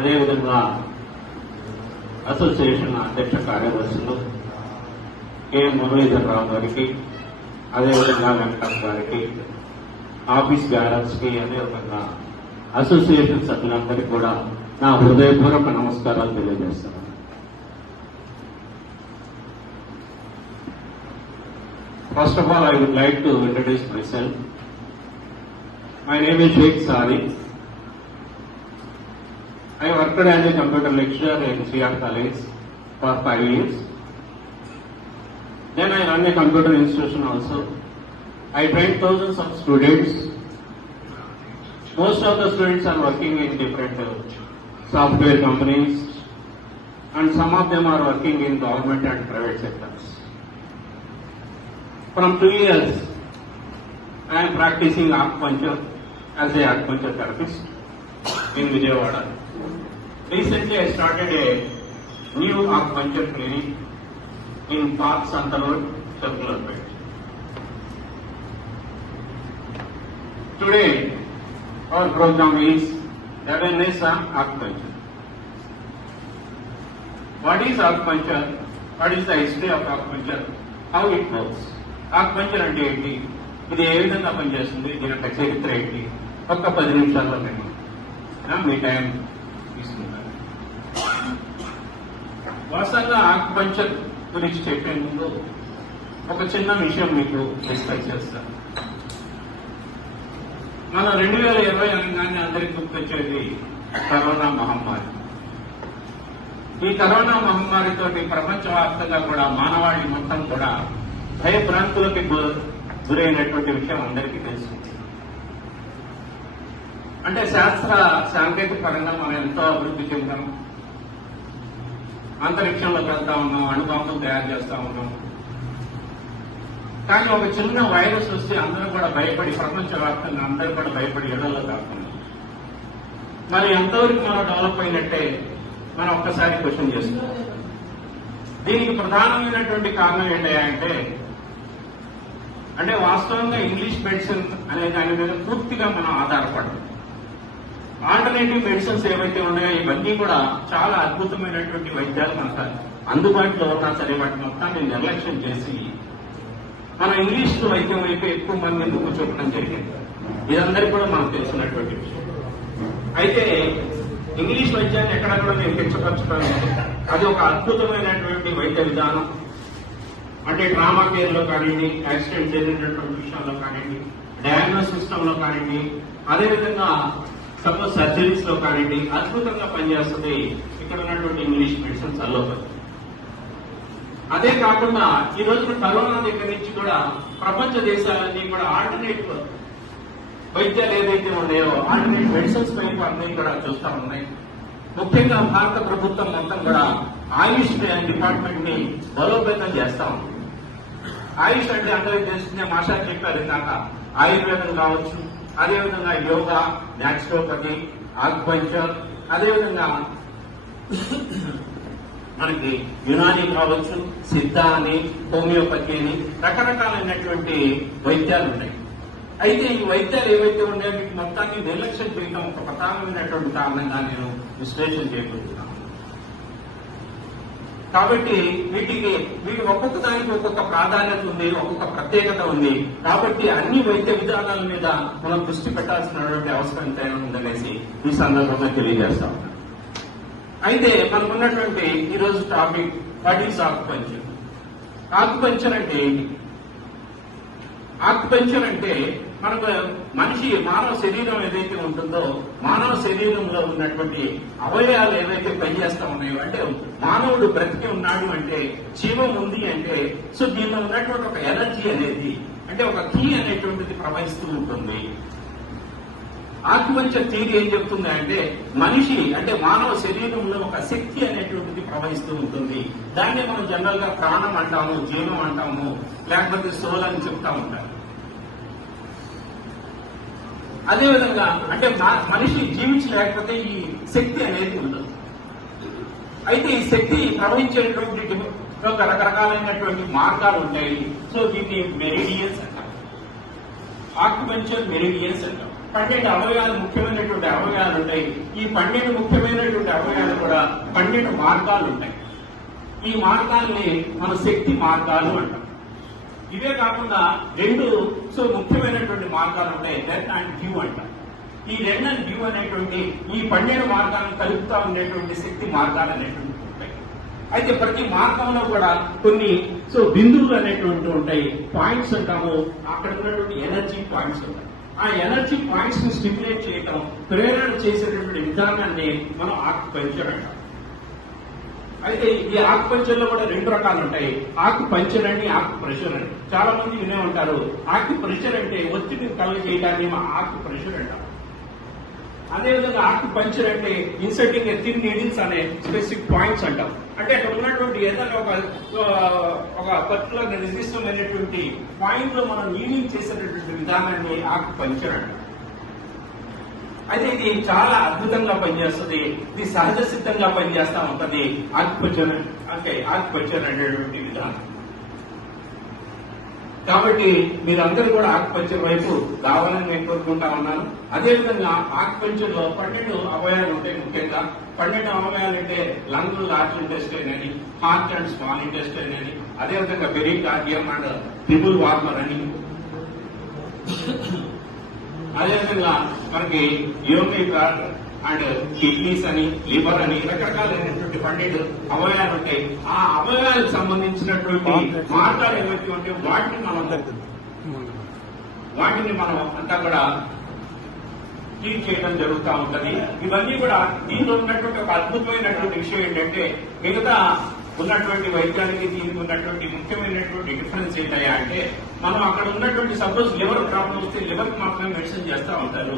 అదేవిధంగా అసోసియేషన్ అధ్యక్ష కార్యదర్శులు కె మురళీధరరావు గారికి, అదేవిధంగా వెంకటరావు గారికి, ఆఫీస్ బ్యారర్స్కి, అదేవిధంగా అసోసియేషన్ సభ్యులందరికీ కూడా నా హృదయపూర్వక నమస్కారాలు తెలియజేస్తున్నాను. First of all, I would like to introduce myself. My name is Sheikh Sari. I worked as a computer lecturer in CR College for 5 years. Then I run a computer institution also. I trained thousands of students. Most of the students are working in different software companies, and some of them are working in government and private sectors. From 2 years, I am practicing acupuncture as a acupuncture therapist in Vijayawada. Recently, I started a new acupuncture clinic in Park Santa Road, Circularpet. Today, our program is awareness on acupuncture. What is acupuncture? What is the history of acupuncture? How it works? Acupuncture అంటే ఏంటి, ఇది ఏ విధంగా పనిచేస్తుంది, దీని యొక్క చరిత్ర ఏంటి, ఒక్క 10 నిమిషాల్లో నేను మీ టైం తీసుకుంటాను. వాస్తవంగా ఆక్యుపంక్చర్ గురించి చెప్పే ముందు ఒక చిన్న విషయం మీకు డిస్కస్ చేస్తాను. మన 2020 అనగానే అందరికీ గుర్తొచ్చేది కరోనా మహమ్మారి. ఈ కరోనా మహమ్మారితోటి ప్రపంచవ్యాప్తంగా కూడా మానవాళి మొత్తం కూడా భయభ్రాంతులకి గురైనటువంటి విషయం అందరికీ తెలిసింది. అంటే శాస్త్ర సాంకేతిక పరంగా మనం ఎంతో అభివృద్ధి చెందాం, అంతరిక్షంలోకి వెళ్తా ఉన్నాం, అణుబాంబులు తయారు చేస్తా ఉన్నాం. కానీ ఒక చిన్న వైరస్ వస్తే అందరూ కూడా భయపడి, ప్రపంచవ్యాప్తంగా అందరూ కూడా భయపడి ఇళ్లలో కాకుండా మరి ఎంతవరకు మనం డెవలప్ అయినట్టే మనం ఒక్కసారి క్వశ్చన్ చేస్తాం. దీనికి ప్రధానమైనటువంటి కారణం అంటే వాస్తవంగా ఇంగ్లీష్ మెడిసిన్ అనే దాని మీద పూర్తిగా మనం ఆధారపడదు. ఆల్టర్నేటివ్ మెడిసిన్స్ ఏవైతే ఉన్నాయో ఇవన్నీ కూడా చాలా అద్భుతమైనటువంటి వైద్యాలు మనకు అందుబాటులో ఉన్నా సరే వాటి మొత్తాన్ని నిర్లక్ష్యం చేసి మన ఇంగ్లీష్ వైద్యం వైపు ఎక్కువ మంది ఎందుకు చూపడం జరిగింది. ఇదందరికీ కూడా మనకు తెలిసినటువంటి విషయం. అయితే ఇంగ్లీష్ వైద్యాన్ని ఎక్కడ కూడా నేను కించపరచడం, అది ఒక అద్భుతమైనటువంటి వైద్య విధానం. అంటే ట్రామా కేర్ లో కానివ్వండి, యాక్సిడెంట్ జరిగినటువంటి విషయాల్లో కానివ్వండి, డయాగ్నోస్ సిస్టమ్ లో కానివ్వండి, అదేవిధంగా సపోజ్ సర్జరీస్ లో కానివ్వండి అద్భుతంగా పనిచేస్తుంది ఇక్కడ ఉన్నటువంటి ఇంగ్లీష్ మెడిసిన్స్ అల్లోపతి. అదే కాకుండా ఈ రోజున కరోనా దగ్గర నుంచి కూడా ప్రపంచ దేశాలన్నీ కూడా ఆల్టర్నేటివ్ వైద్యాలు ఏదైతే ఉన్నాయో ఆల్టర్నేటివ్ మెడిసిన్స్ వైపు అన్నీ కూడా చూస్తా ఉన్నాయి. ముఖ్యంగా భారత ప్రభుత్వం మొత్తం కూడా ఆయుష్ డిపార్ట్మెంట్ ని బలోపేతం చేస్తా ఉంది. ఆయుష్ అంటే అందరికీ తెలిసిందే, మాషా చెప్పారు ఇందాక, ఆయుర్వేదం కావచ్చు, అదేవిధంగా యోగా, న్యాచురోపతి, ఆక్యుపంక్చర్, అదేవిధంగా మనకి యునాని కావచ్చు, సిద్ధ అని, హోమియోపతి అని రకరకాలైనటువంటి వైద్యాలు ఉన్నాయి. అయితే ఈ వైద్యాలు ఏవైతే ఉన్నాయో వీటి మొత్తాన్ని నిర్లక్ష్యం చేయడం ఒక ప్రధానమైనటువంటి కారణంగా నేను విశ్లేషణ చేయబోతున్నాను. కాబట్టి వీటి ఒక్కొక్క దానికి ఒక్కొక్క ప్రాధాన్యత ఉంది, ఒక్కొక్క ప్రత్యేకత ఉంది. కాబట్టి అన్ని వైద్య విధానాల మీద మనం దృష్టి పెట్టాల్సినటువంటి అవసరం ఎంతైనా ఉందనేసి ఈ సందర్భంగా తెలియజేస్తాం. అయితే మనకున్నటువంటి ఈరోజు topic what is acupuncture. Acupuncture అంటే ఏంటి? ఆక్యుపంక్చర్ అంటే మనకు మానవ శరీరం ఏదైతే ఉంటుందో మానవ శరీరంలో ఉన్నటువంటి అవయవాలు ఏవైతే పనిచేస్తా ఉన్నాయో, అంటే మానవుడు బ్రతికి ఉన్నాడు అంటే, జీవం ఉంది అంటే, సో దీనిలో ఉన్నటువంటి ఒక ఎనర్జీ అనేది, అంటే ఒక కీ అనేటువంటిది ప్రవహిస్తూ ఉంటుంది. ఆక్యుపంక్చర్ థియరీ ఏం చెప్తుంది అంటే మనిషి అంటే మానవ శరీరంలో ఒక శక్తి అనేటువంటిది ప్రవహిస్తూ ఉంటుంది. దాన్ని మనం జనరల్ గా ప్రాణం అంటాము, జీవం అంటాము, లేకపోతే సోల్ అని చెప్తా ఉంటాం. అదేవిధంగా అంటే మనిషి జీవించలేకపోతే ఈ శక్తి అనేది ఉండదు. అయితే ఈ శక్తి ప్రవహించేటువంటి రకరకాలైనటువంటి మార్గాలు ఉంటాయి. సో దీన్ని మెరిడియన్స్ అంటాం, ఆక్యుపంక్చర్ మెరిడియన్స్ అంటాం. 12 అవయవాలు ముఖ్యమైనటువంటి అవయవాలు ఉంటాయి. ఈ 12 ముఖ్యమైనటువంటి అవయవాలు కూడా 12 మార్గాలు ఉంటాయి. ఈ మార్గాల్ని మన శక్తి మార్గాలు అంటాం. ఇవే కాకుండా 2 ముఖ్యమైనటువంటి మార్గాలు ఉంటాయి, డెత్ అండ్ డ్యూ అంటాం. ఈ డెత్ అండ్ డ్యూ అనేటువంటి ఈ 12 మార్గాలను కలుపుతా ఉండేటువంటి శక్తి మార్గాలు అనేటువంటి ఉంటాయి. అయితే ప్రతి మార్గంలో కూడా కొన్ని బిందువులు అనేటువంటి ఉంటాయి, పాయింట్స్ అంటాము. అక్కడ ఉన్నటువంటి ఎనర్జీ పాయింట్స్ ఉంటాయి. ఆ ఎనర్జీ పాయింట్స్ ని స్టిమ్యులేట్ చేయటం, ప్రేరణ చేసేటటువంటి విధానాన్ని మనం ఆక్యుపంక్చర్ అంటాం. అయితే ఈ ఆక్యుపంక్చర్ లో కూడా 2 రకాలు ఉంటాయి, ఆక్యుపంక్చర్ అని ఆక్యుప్రెషర్ అని. చాలా మంది వినే ఉంటారు. ఆక్యుప్రెషర్ అంటే ఒత్తిడిని కలుగజేయడాన్ని ఆక్యుప్రెషర్ అంటారు. అదేవిధంగా ఆక్యుపంక్చర్ అంటే ఇన్సర్టింగ్ థిన్ నీడిల్స్ అనే స్పెసిఫిక్ పాయింట్స్ అంటాం. అంటే అక్కడ ఉన్నటువంటి ఏదైనా ఒక పర్టికులర్ నిర్దిష్టమైనటువంటి పాయింట్ లో మనం నీడింగ్ చేసేటటువంటి విధానాన్ని ఆక్యుపంక్చర్ అంటాం. అయితే ఇది చాలా అద్భుతంగా పనిచేస్తుంది, ఇది సహజ సిద్ధంగా పనిచేస్తా ఉంటుంది ఆక్యుపంక్చర్ అనేటువంటి విధానం. కాబట్టి మీరందరూ కూడా ఆక్యుపంక్చర్ వైపు రావాలని నేను కోరుకుంటా ఉన్నాను. అదేవిధంగా ఆక్యుపంక్చర్ లో 12 అవయవాలు ఉంటాయి. ముఖ్యంగా 12 అవయవాలు అంటే లంగ్, లార్జ్ ఇంటెస్టైన్ అని, హార్ట్ అండ్ స్మాల్ ఇంటెస్టైన్ అని, అదేవిధంగా పెరికార్డియం అండ్ ట్రిపుల్ వార్మర్ అని, అదేవిధంగా మనకి యూరినరీ ట్రాక్ట్ అండ్ కిడ్నీస్ అని, లివర్ అని, రకరకాలైనటువంటి 12 అవయవాలు ఉంటాయి. ఆ అవయవాలకు సంబంధించినటువంటి మార్గాలు ఏవైతే ఉంటే వాటిని మనం అంతా కూడా ట్రీట్ చేయడం జరుగుతూ ఉంటుంది. ఇవన్నీ కూడా దీనిలో ఉన్నటువంటి ఒక అద్భుతమైనటువంటి విషయం ఏంటంటే, మిగతా ఉన్నటువంటి వైద్యానికి దీనికి ఉన్నటువంటి ముఖ్యమైనటువంటి డిఫరెన్స్ ఏంటయ్యా అంటే, మనం అక్కడ ఉన్నటువంటి సపోజ్ లివర్ ప్రాబ్లం వస్తే లివర్ మాత్రమే మెడిసిన్ చేస్తూ ఉంటారు.